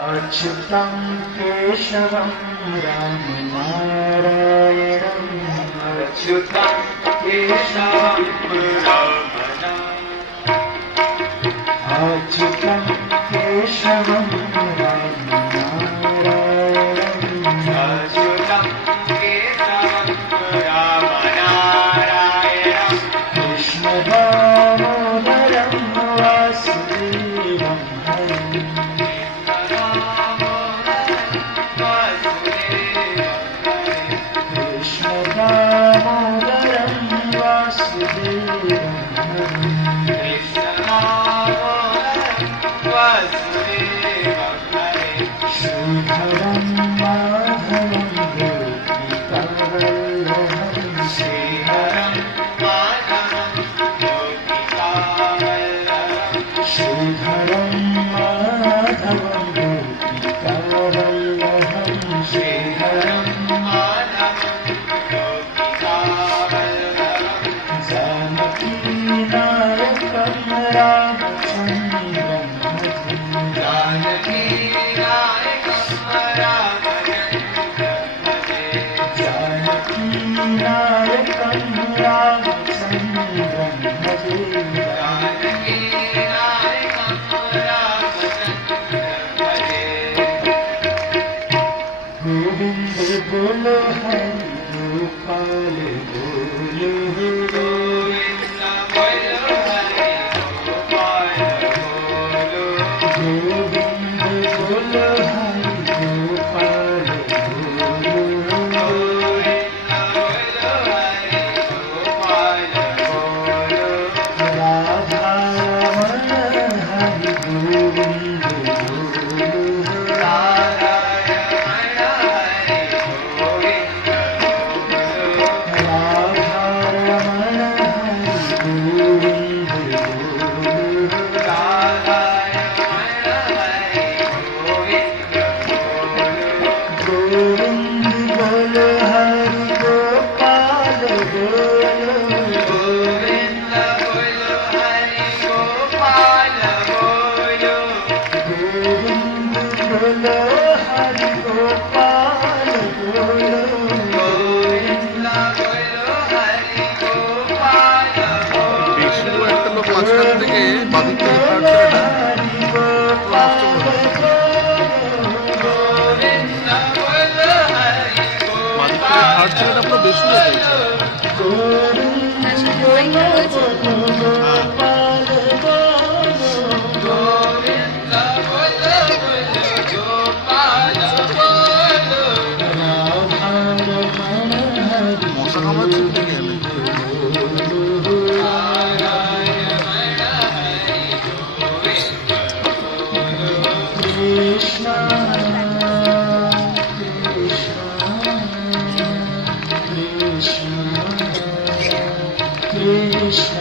अच्युतं केशवं रामनारायणम् अच्युतं केशवं अच्युतं केशवं रामनारायणम् अच्युतं केशवं रामनारायणम् कृष्णदामोदरं वासुदेवं हरिम् बोलो हरि गोपाल बोलो गोविंद बोलो हरि गोपाल बोलो गोविंद बोलो हरि गोपाल बोलो गोविंद बोलो हरि गोपाल बोलो राधा रमण हरि गोविंद बोलो राधा মাঝখান থেকে বাঁধন থেকে থার্ড ছেলেটা পুরো বেশি হয়ে গেছে। মশা খামাচ্ছে থেকে গেলে Krishna